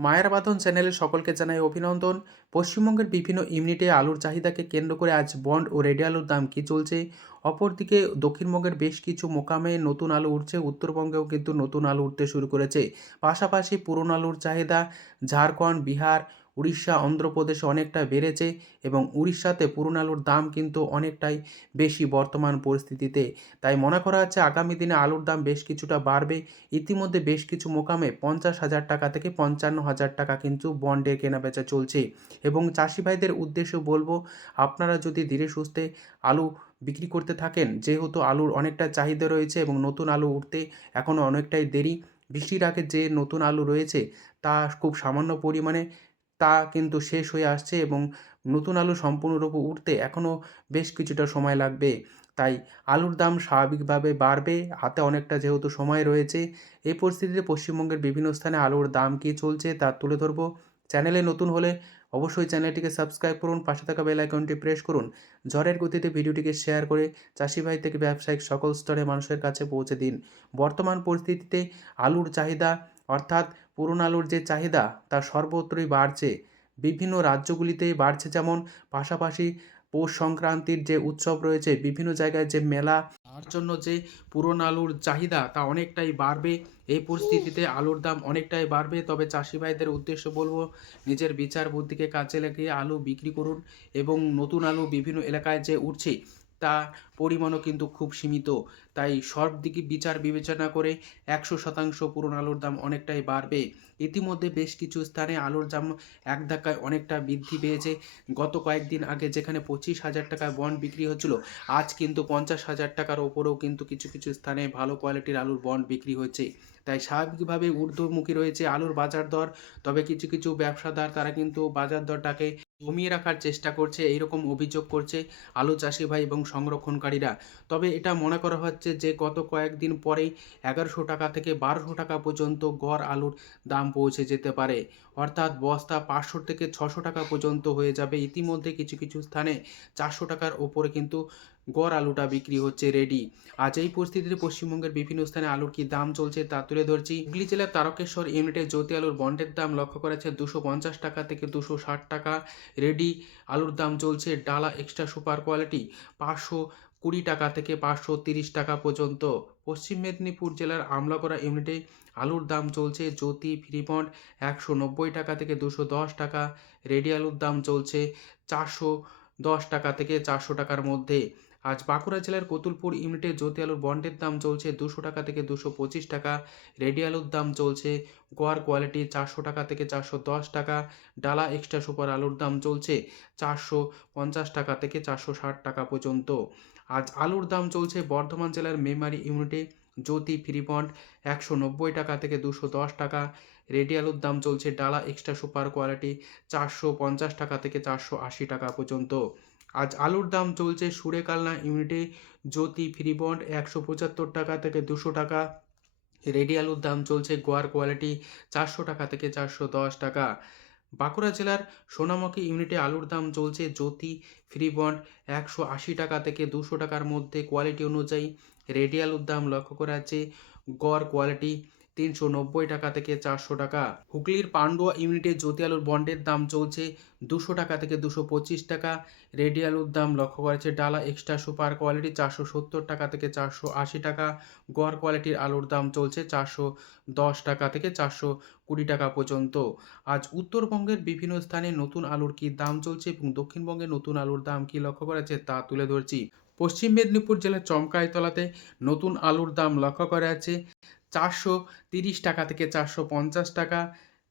মায়ের বাঁধন চ্যানেলে সকলকে জানাই অভিনন্দন। পশ্চিমবঙ্গের বিভিন্ন ইউনিটে আলুর চাহিদাকে কেন্দ্র করে আজ বন্ড ও রেডি আলুর দাম কী চলছে? অপরদিকে দক্ষিণবঙ্গের বেশ কিছু মোকামে নতুন আলু উঠছে, উত্তরবঙ্গেও কিন্তু নতুন আলু উঠতে শুরু করেছে। পাশাপাশি পুরনো আলুর চাহিদা ঝাড়খণ্ড, বিহার, উড়িষ্যা, অন্ধ্রপ্রদেশে অনেকটা বেড়েছে এবং উড়িষ্যাতে পুরনো আলুর দাম কিন্তু অনেকটাই বেশি বর্তমান পরিস্থিতিতে। তাই মনে করা হচ্ছে আগামী দিনে আলুর দাম বেশ কিছুটা বাড়বে। ইতিমধ্যে বেশ কিছু মোকামে ৫০,০০০ টাকা থেকে ৫৫,০০০ টাকা কিন্তু বন্ডের কেনাবেচা চলছে এবং চাষি ভাইদের উদ্দেশ্যে বলবো, আপনারা যদি ধীরে সুস্থে আলু বিক্রি করতে থাকেন, যেহেতু আলুর অনেকটা চাহিদা রয়েছে এবং নতুন আলু উঠতে এখনও অনেকটাই দেরি। বৃষ্টির আগে যে নতুন আলু রয়েছে তা খুব সামান্য পরিমাণে তা কিন্তু শেষ হয়ে আসছে এবং নতুন আলু সম্পূর্ণরূপে উঠতে এখনও বেশ কিছুটা সময় লাগবে। তাই আলুর দাম স্বাভাবিকভাবে বাড়বে, হাতে অনেকটা যেহেতু সময় রয়েছে। এই পরিস্থিতিতে পশ্চিমবঙ্গের বিভিন্ন স্থানে আলুর দাম কী চলছে তা তুলে ধরবো। চ্যানেলে নতুন হলে অবশ্যই চ্যানেলটিকে সাবস্ক্রাইব করুন, পাশে থাকা বেল আইকনটি প্রেস করুন। ঝড়ের গতিতে ভিডিওটিকে শেয়ার করে চাষি ভাই থেকে ব্যবসায়িক সকল স্তরে মানুষের কাছে পৌঁছে দিন। বর্তমান পরিস্থিতিতে আলুর চাহিদা অর্থাৎ পুরনো আলুর যে চাহিদা তা সর্বত্রই বাড়ছে। বিভিন্ন রাজ্যগুলিতেই বাড়ছে যেমন, পাশাপাশি পৌষ সংক্রান্তির যে উৎসব রয়েছে, বিভিন্ন জায়গায় যে মেলা, তার জন্য যে পুরনো আলুর চাহিদা তা অনেকটাই বাড়বে। এই পরিস্থিতিতে আলুর দাম অনেকটাই বাড়বে। তবে চাষি ভাইদের উদ্দেশ্যে বলবো, নিজের বিচার বুদ্ধিকে কাজে লাগিয়ে আলু বিক্রি করুন এবং নতুন আলু বিভিন্ন এলাকায় যে উঠছে তা পরিমাণও কিন্তু খুব সীমিত। তাই সব দিকে বিচার বিবেচনা করে ১০০% পুরনো আলুর দাম অনেকটাই বাড়বে। ইতিমধ্যে বেশ কিছু স্থানে আলুর দাম এক ধাক্কায় অনেকটা বৃদ্ধি পেয়েছে। গত কয়েকদিন আগে যেখানে ২৫,০০০ টাকায় বন্ড বিক্রি হচ্ছিল, আজ কিন্তু ৫০,০০০ টাকার ওপরেও কিন্তু কিছু কিছু স্থানে ভালো কোয়ালিটির আলুর বন্ড বিক্রি হচ্ছে। তাই স্বাভাবিকভাবে ঊর্ধ্বমুখী রয়েছে আলুর বাজার দর। তবে কিছু কিছু ব্যবসাদার তারা কিন্তু বাজার দরটাকে কমিয়ে রাখার চেষ্টা করছে, এইরকম অভিযোগ করছে আলু চাষি ভাই এবং সংরক্ষণকারীরা। তবে এটা মনে করা হচ্ছে যে গত কয়েকদিন পরেই ১১০০ টাকা থেকে ১২০০ টাকা পর্যন্ত গড় আলুর দাম পৌঁছে যেতে পারে। অর্থাৎ বস্তা ৫০০ থেকে ৬০০ টাকা পর্যন্ত হয়ে যাবে। ইতিমধ্যে কিছু কিছু স্থানে ৪০০ টাকার ওপরে কিন্তু গড় আলুটা বিক্রি হচ্ছে রেডি। আজ এই পরিস্থিতিতে পশ্চিমবঙ্গের বিভিন্ন স্থানে আলুর কী দাম চলছে তা তুলে ধরছি। হুগলি জেলার তারকেশ্বর ইউনিটে জ্যোতি আলুর বন্ডের দাম লক্ষ্য করা যাচ্ছে ২৫০ টাকা থেকে ২৬০ টাকা। রেডি আলুর দাম চলছে ডালা এক্সট্রা সুপার কোয়ালিটি ৫২০ টাকা থেকে ৫৩০ টাকা পর্যন্ত। পশ্চিম মেদিনীপুর জেলার আমলাগড়া ইউনিটে আলুর দাম চলছে জ্যোতি ফ্রিবন্ড ১৯০ টাকা থেকে ২১০ টাকা। রেডি আলুর দাম চলছে ৪১০ টাকা থেকে ৪০০ টাকার মধ্যে। আজ বাঁকুড়া জেলার কতুলপুর ইউনিটে জ্যোতি আলুর বন্ডের দাম চলছে ২০০ টাকা থেকে ২২৫ টাকা। রেডি আলুর দাম চলছে গড় কোয়ালিটি ৪০০ টাকা থেকে ৪১০ টাকা। ডালা এক্সট্রা সুপার আলুর দাম চলছে ৪৫০ টাকা থেকে ৪৬০ টাকা পর্যন্ত। আজ আলুর দাম চলছে বর্ধমান জেলার মেমারি ইউনিটে জ্যোতি ফ্রিবন্ড ১৯০ টাকা থেকে ২১০ টাকা। রেডি আলুর দাম চলছে ডালা এক্সট্রা সুপার কোয়ালিটি ৪৫০ টাকা থেকে ৪৮০ টাকা পর্যন্ত। আজ আলুর দাম চলছে সুরেকালনা ইউনিটে জ্যোতি ফ্রিবন্ড ১৭৫ টাকা থেকে ২০০ টাকা। রেডি আলুর দাম চলছে গোয়ার কোয়ালিটি ৪০০ টাকা থেকে ৪১০ টাকা। বাঁকুড়া জেলার সোনামুখী ইউনিটে আলুর দাম চলছে জ্যোতি ফ্রিবন্ড ১৮০ টাকা থেকে ২০০ টাকার মধ্যে কোয়ালিটি অনুযায়ী। রেডি আলুর দাম লক্ষ্য করা যাচ্ছে গড় কোয়ালিটি ৩৯০ টাকা থেকে ৪০০ টাকা। হুগলির পান্ডুয়া ইউনিটে জ্যোতি আলুর বন্ডের দাম চলছে ২০০ টাকা থেকে ২২৫ টাকা। রেডি আলুর দাম লক্ষ্য করা যাচ্ছে ডালা এক্সট্রা সুপার কোয়ালিটি ৪৭০ টাকা থেকে ৪৮০ টাকা। গড় কোয়ালিটির আলুর দাম চলছে ৪১০ টাকা থেকে ৪২০ টাকা পর্যন্ত। আজ উত্তরবঙ্গের বিভিন্ন স্থানে নতুন আলুর কী দাম চলছে এবং দক্ষিণবঙ্গে নতুন আলুর দাম কী লক্ষ্য করা যাচ্ছে তা তুলে ধরছি। পশ্চিম মেদিনীপুর জেলার চমকাইতলাতে নতুন আলুর দাম লক্ষ্য করা যাচ্ছে ৪৩০ টাকা থেকে ৪৫০ টাকা।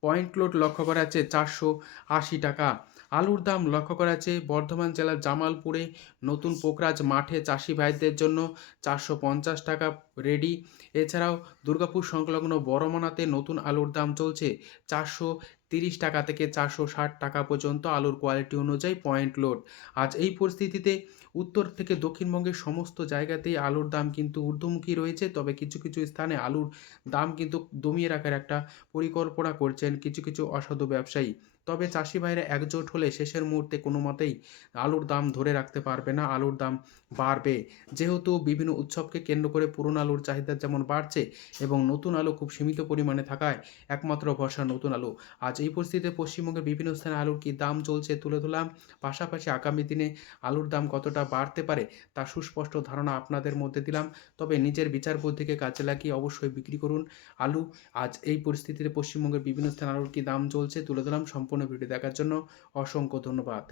পয়েন্ট লোড লক্ষ্য করা যাচ্ছে ৪৮০ টাকা। আলুর দাম লক্ষ্য করা যাচ্ছে বর্ধমান জেলার জামালপুরে নতুন পোকরাজ মাঠে চাষি ভাইদের জন্য ৪৫০ টাকা রেডি। এছাড়াও দুর্গাপুর সংলগ্ন বড়মনাতে নতুন আলুর দাম চলছে ৪৩০ টাকা থেকে ৪৬০ টাকা পর্যন্ত আলুর কোয়ালিটি অনুযায়ী পয়েন্ট লোড। আজ এই পরিস্থিতিতে উত্তর থেকে দক্ষিণবঙ্গের সমস্ত জায়গাতেই আলুর দাম কিন্তু ঊর্ধ্বমুখী রয়েছে। তবে কিছু কিছু স্থানে আলুর দাম কিন্তু দমিয়ে রাখার একটা পরিকল্পনা করছেন কিছু কিছু অসাধু ব্যবসায়ী। তবে চাষি ভাইরা একজোট হলে শেষের মুহূর্তে কোনো মতেই আলুর দাম ধরে রাখতে পারবে না, আলুর দাম বাড়বে। যেহেতু বিভিন্ন উৎসবকে কেন্দ্র করে পুরনো আলু আলুর চাহিদা যেমন বাড়ছে এবং নতুন আলু খুব সীমিত পরিমাণে থাকায় একমাত্র ভরসা নতুন আলু। আজ এই পরিস্থিতিতে পশ্চিমবঙ্গের বিভিন্ন স্থানে আলুর কী দাম চলছে তুলে ধরলাম। পাশাপাশি আগামী দিনে আলুর দাম কতটা বাড়তে পারে তার সুস্পষ্ট ধারণা আপনাদের মধ্যে দিলাম। তবে নিজের বিচার বুদ্ধিকে কাজে লাগিয়ে অবশ্যই বিক্রি করুন আলু। আজ এই পরিস্থিতিতে পশ্চিমবঙ্গের বিভিন্ন স্থানে আলুর কী দাম চলছে তুলে ধরলাম। সম্পূর্ণ ভিডিও দেখার জন্য অসংখ্য ধন্যবাদ।